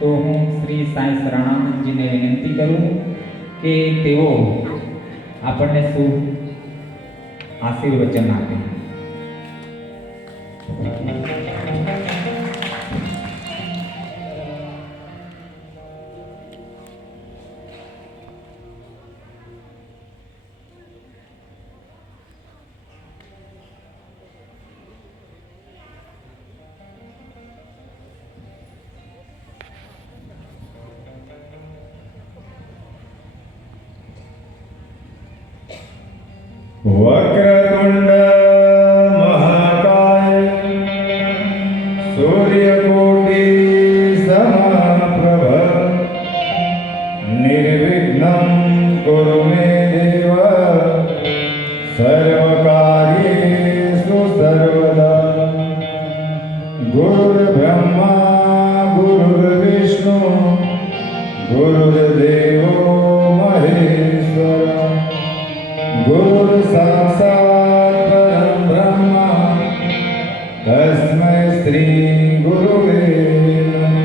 તો હું શ્રી સાંઈ શરણાનંદજીને વિનંતી કરું કે તેઓ આપણને શુભ આશીર્વચન આપે. वक्रतुंड महाकाय सूर्यकोटि समप्रभ निर्विघ्नं कुरु मे देव सर्वकार्येषु सर्वदा. गुरुर्ब्रह्मा गुरुर्विष्णु गुरुर्देवो महेश्वर गुरु साक्षात् परं ब्रह्म तस्मै श्री गुरुवे नमः.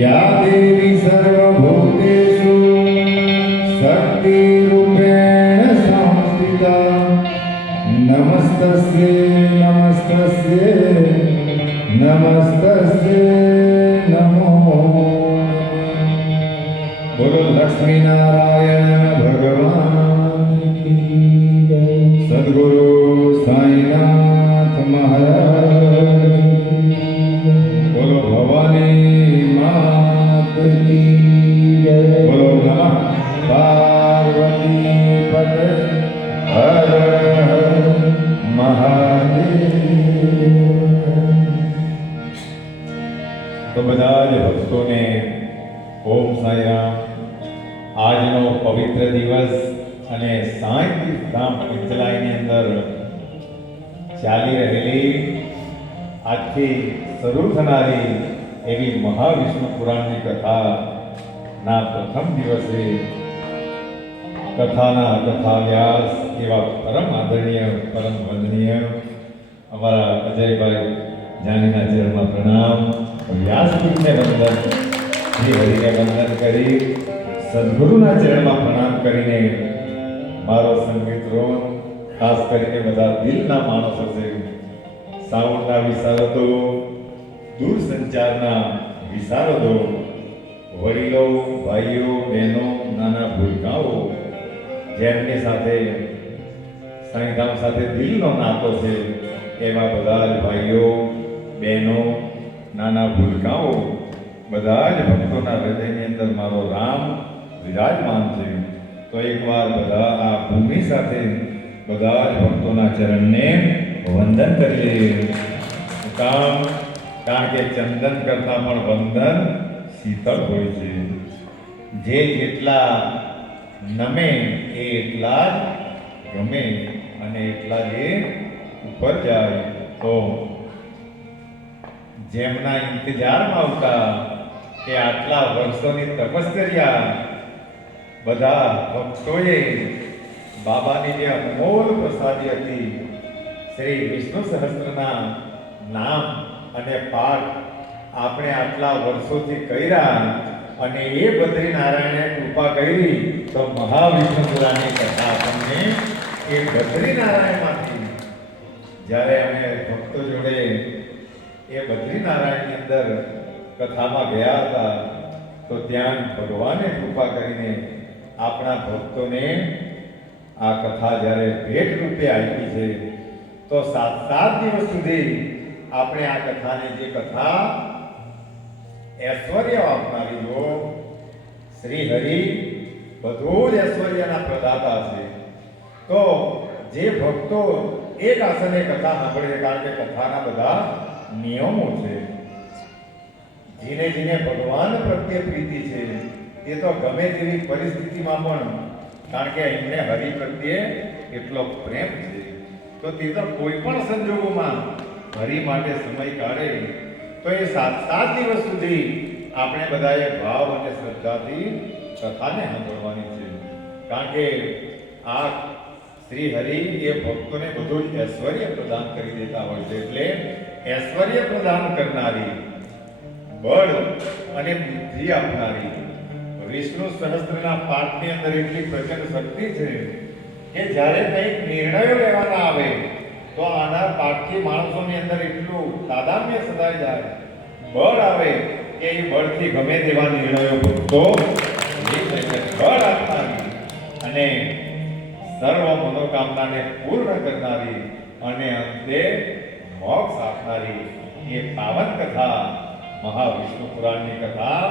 या देवी सर्वभूतेषु शक्तिरूपेण संस्थिता नमस्तस्यै नमस्तस्यै नमस्तस्यै नमो नमः. बोलो लक्ष्मी नारायण भगवान सद्गुरु साईनाथ महाराज. बोलो भवानी मात की जय. बोलो नमः पार्वती पते हर हर महादेव. तो બધા જ ભક્તોને ઓમ સાઈ રામ. આજનો પવિત્ર દિવસ અને સાંઈ ધામ પંચલાઈની અંદર ચાલી રહેલી આજથી શરૂ થનારી એવી મહાવિષ્ણુ પુરાણની કથાના પ્રથમ દિવસે કથાના કથા વ્યાસ એવા પરમ આદરણીય પરમ વંદનીય અમારા અજયભાઈ જાનીના ચરણમાં પ્રણામ. વ્યાસપીઠને વંદન, શ્રી હરિને વંદન કરી સદગુરુના ચરણમાં પ્રણામ કરીને મારો સંગીત રોન ખાસ કરીને બધા દિલના માણસો છે, સાઉન્ડના વિશારદો, દૂરસંચારના વિશારદો, વડીલો, ભાઈઓ, બહેનો, નાના ભૂલકાઓ જેમની સાથે સાંઈધામ સાથે દિલનો નાતો છે એવા બધા જ ભાઈઓ, બહેનો, નાના ભૂલકાઓ બધા જ ભક્તોના હૃદયની અંદર મારો રામ વિરાજમાન છે. તો એકવાર બધા આ ભૂમિ સાથે બધા જ ભક્તોના ચરણને વંદન કરીએ. કારણ કે ચંદન કરતા પણ વંદન શીતળ હોય છે. જે જેટલા નમે એ એટલા જ ગમે અને એટલા જ એ ઉપર જાય. તો જેમના ઇંતજારમાં આવતા કે આટલા વર્ષોની તપશ્ચર્યા બધા ભક્તોએ બાબાની જે અનમોલ પ્રસાદી હતી શ્રી વિષ્ણુ સહસ્ત્રના નામ અને પાઠ આપણે આટલા વર્ષોથી કર્યા અને એ બદ્રીનારાયણે કૃપા કરી તો મહાવિષ્ણુ પુરાણની કથા આપણને એ બદ્રીનારાયણમાંથી જ્યારે અમે ભક્તો જોડે એ બદ્રીનારાયણની અંદર કથામાં ગયા હતા તો ત્યાં ભગવાને કૃપા કરીને આપણા ભક્તોને આ કથા જ્યારે ભેટ રૂપે આપી છે તો 7 દિવસ સુધી આપણે આ કથાને જે કથા ઐશ્વર્ય આપનારી જો શ્રી હરિ બધું જ ઐશ્વર્યના પ્રદાતા છે. તો જે ભક્તો એક આસને કથા સાંભળે છે, કારણ કે કથાના બધા નિયમો છે. જેને જેને ભગવાન પ્રત્યે પ્રીતિ છે તે તો ગમે તેવી પરિસ્થિતિમાં પણ, કારણ કે એમને હરિ પ્રત્યે એટલો પ્રેમ છે તો તે તો કોઈ પણ સંજોગોમાં હરિ માટે સમય કાઢે. તો એ 7 દિવસ સુધી આપણે બધાએ ભાવ અને શ્રદ્ધાથી કથાને સાંભળવાની છે. કારણ કે આ શ્રી હરિ એ ભક્તોને બધું જ ઐશ્વર્ય પ્રદાન કરી દેતા હોય છે. એટલે ઐશ્વર્ય પ્રદાન કરનારી બળ અને બુદ્ધિ આપનારી. વિષ્ણુ સહસ્ત્રના પાઠની અંદર એટલી પ્રચંડ શક્તિ છે કે જ્યારે કંઈક નિર્ણયો લેવાના આવે તો આના પાઠથી માણસોની અંદર એટલું તાદાત્મ્ય સદાય જાય, બળ આવે કે એ બળથી ગમે તેવા નિર્ણયો ભૂલતો બળ આપનારી અને સર્વ મનોકામનાને પૂર્ણ કરનારી અને અંતે મોક્ષ આપનારી એ પાવન કથા મહાવિષ્ણુ પુરાણની કથા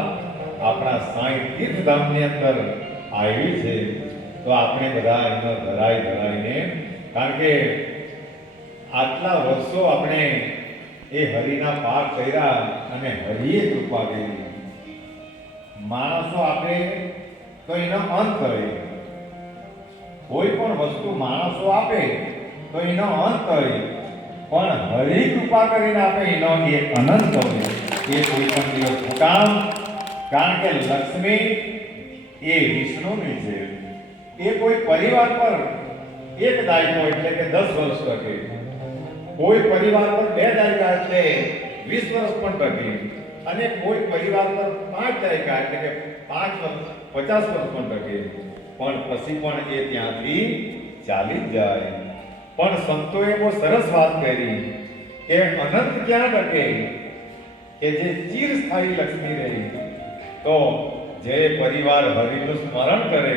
આપણા સાંઈ તીર્થધામની અંદર આવી છે. તો આપણે બધા એનો ધરાઈને, કારણ કે આટલા વર્ષો આપણે એ હરિના પાઠ કર્યા અને હરિએ કૃપા કરી. માણસો આપે તો એનો અંત કરે, કોઈ પણ વસ્તુ માણસો આપે તો એનો અંત કરે, પણ હરિ કૃપા કરીને આપે એનો એ અનંત હોય. એ કોઈ પણ દિવસ કામ, કારણ કે લક્ષ્મી એ વિષ્ણુની છે. એ કોઈ પરિવાર પર એક દાયકો એટલે કે 10 વર્ષ ટકે, કોઈ પરિવાર પર 2 દાયકા એટલે 20 વર્ષ પણ ટકે, અને કોઈ પરિવાર પર 5 દાયકા એટલે કે 5 વર્ષ 50 વર્ષ પણ ટકે, પણ પછી પણ એ ત્યાંથી ચાલી જ જાય. પણ સંતોએ બહુ સરસ વાત કરી કે અનંત ક્યાં ટકે, કે જે ચિરસ્થાયી લક્ષ્મી રહી. તો જે પરિવાર હરિનું સ્મરણ કરે,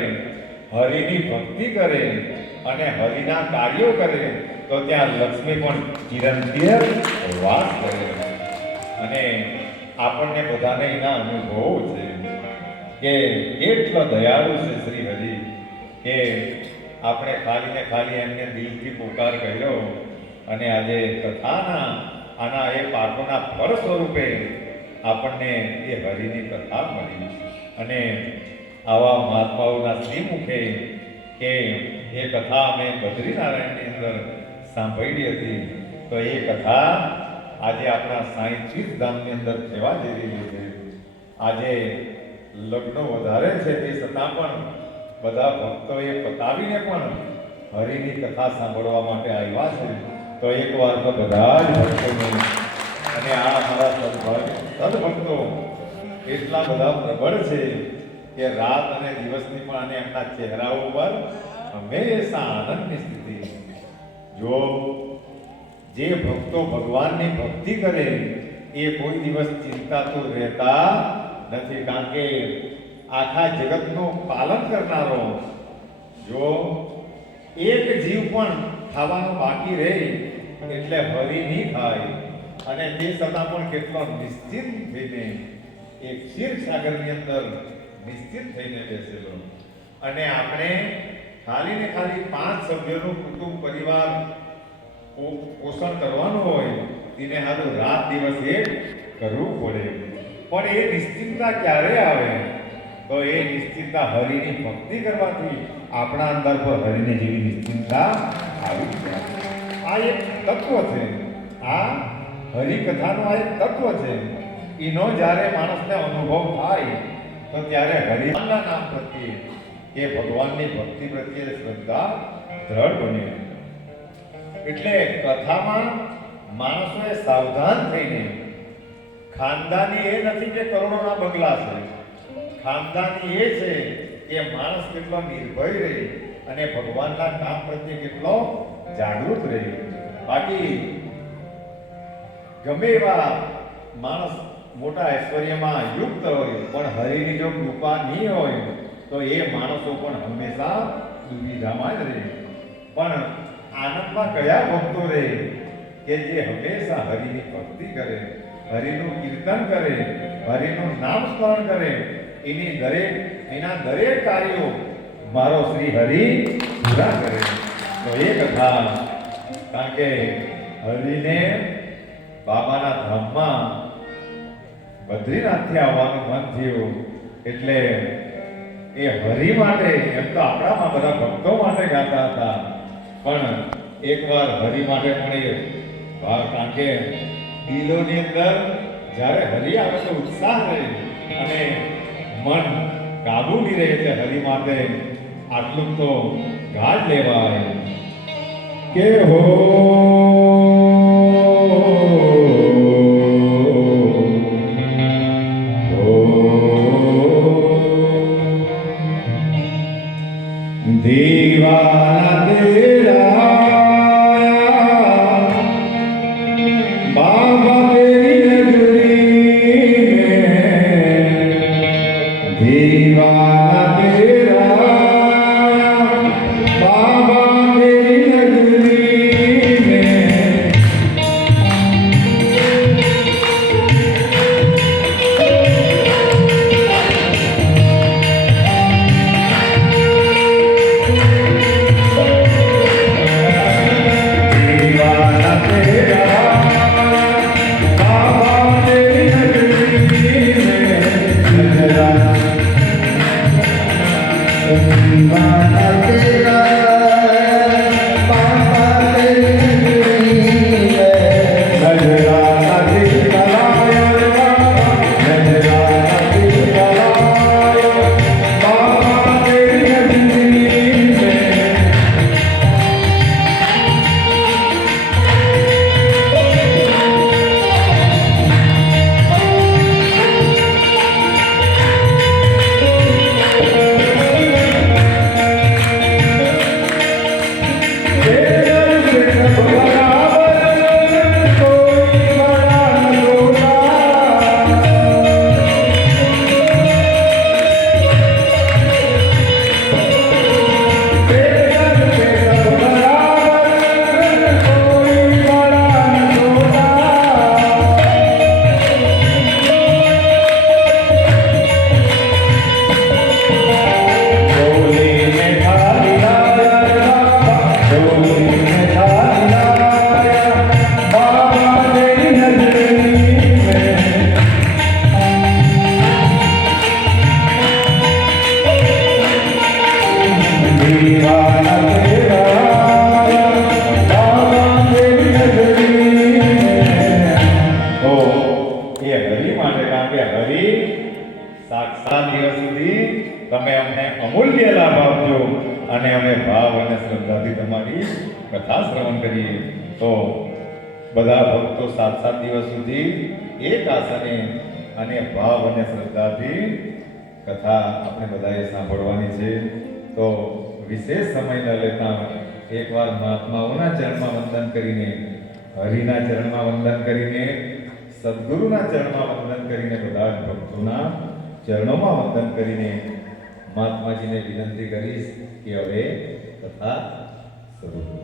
હરિની ભક્તિ કરે અને હરિના કાર્યો કરે તો ત્યાં લક્ષ્મી પણ ચિરંતર વાસ કરે. અને આપણને બધાને એના અનુભવો છે કે એટલો દયાળુ છે શ્રી હરિ કે આપણે ખાલી ને ખાલી એમને દિલથી પોકાર કર્યો અને આજે કથાના આના એ પાઠોના ફળ સ્વરૂપે આપણને એ હરિની કથા મળી. અને આવા મહાત્માઓના શ્રીમુખે કે એ કથા અમે બદ્રીનારાયણની અંદર સાંભળી હતી. તો એ કથા આજે આપણા સાંઈ તીર્થધામની અંદર થવા જઈ રહી છે. આજે લગ્નો વધારે છે તે છતાં પણ બધા ભક્તોએ પતાવીને પણ હરિની કથા સાંભળવા માટે આવ્યા છે. તો એકવાર તો બધા જ ભક્તોને અને આ અમારા સદભક્તો એટલા બધા પ્રબળ છે કે રાત અને દિવસની પણ અને એમના ચહેરાઓ પર હંમેશા આનંદની સ્થિતિ. જો જે ભક્તો ભગવાનની ભક્તિ કરે એ કોઈ દિવસ ચિંતા તો રહેતા નથી, કારણ કે આખા જગતનું પાલન કરનારો જો એક જીવ પણ ખાવાનું બાકી રહે એટલે હરિ નહીં ખાય, અને તે છતાં પણ કેટલો નિશ્ચિત થઈને એક ક્ષીરસાગરની અંદર નિશ્ચિત થઈને બેસેલો. અને આપણે ખાલી ને ખાલી 5 સભ્યોનું કુટુંબ પરિવાર પોષણ કરવાનું હોય તેને હારું રાત દિવસ એક કરવું પડે. પણ એ નિશ્ચિતતા ક્યારે આવે? તો એ નિશ્ચિતતા હરિની ભક્તિ કરવાથી આપણા અંદર પર હરિની જેવી નિશ્ચિતતા આવી જાય. આ એક તત્વ છે, આ હરિકથાનું આ એક તત્વ છે. એનો જ્યારે માણસને અનુભવ થાય તો ત્યારે હરિના નામ પ્રત્યે કે ભગવાનની ભક્તિ પ્રત્યે શ્રદ્ધા દ્રઢ બને. એટલે કથામાં માણસોએ સાવધાન થઈને, ખાનદાની એ નથી કે કરોડોના બંગલા છે, ખાનદાની એ છે કે માણસ કેટલો નિર્ભય રહે અને ભગવાનના કામ પ્રત્યે કેટલો જાગૃત રહે. બાકી ગમે એવા માણસ મોટા ઐશ્વર્યમાં યુક્ત હોય પણ હરિની જો કૃપા નહીં હોય તો એ માણસો પણ હંમેશા દુવિધામાં જ રહે. પણ આનંદમાં કયા ભક્તો રહે કે જે હંમેશા હરિની ભક્તિ કરે, હરિનું કીર્તન કરે, હરિનું નામ સ્મરણ કરે, એના દરેક કાર્યો મારો શ્રી હરિ પૂરા કરે. તો એ કથા, કારણ કે હરિને બાબાના ધામમાં બદ્રીનાથથી આવવાનું મન થયું એટલે એ હરિ માટે, એમ તો આપણામાં બધા ભક્તો માટે ગાતા હતા, પણ એકવાર હરિ માટે પણ એ ભાવ, કારણ કે દિલોની અંદર જ્યારે હરિ આવે તો ઉત્સાહ રહે અને મન કાબુ નહીં રહે. એટલે હરિ માટે આટલું તો ગાજ લેવાય કે હો दीवाना तेरा बाबा तेरी नगरी में दीवाना तेरा बाबा तेरी नगरी में दीवाना तेरा बाबा तेरी नगरी में नजराना दीवाना तेरा बाबा तेरी नगरी में नजराना तेरा नजराना तेरा बाबा तेरी नगरी में दीवाना तेरा बाबा तेरी नगरी में तो એ હરી માટે કારણ કે હરી સાક્ષાત દિવસ સુધી તમે અમને અમૂલ્ય લાભ આપજો અને અમે ભાવ અને શ્રદ્ધાથી તમારી કથા શ્રવણ કરીએ તો બધા ભક્તો 7 દિવસ સુધી એક આસને અને ભાવ અને શ્રદ્ધાથી કથા આપણે બધાએ સાંભળવાની છે તો વિશેષ સમય ન લેતા એકવાર મહાત્માઓના ચરણમાં વંદન કરીને હરિના ચરણમાં વંદન કરીને સદગુરુના ચરણમાં વંદન કરીને બધા જ ભક્તોના ચરણોમાં વંદન કરીને મહાત્માજીને વિનંતી કરીશ કે હવે કથા શરૂ કરો.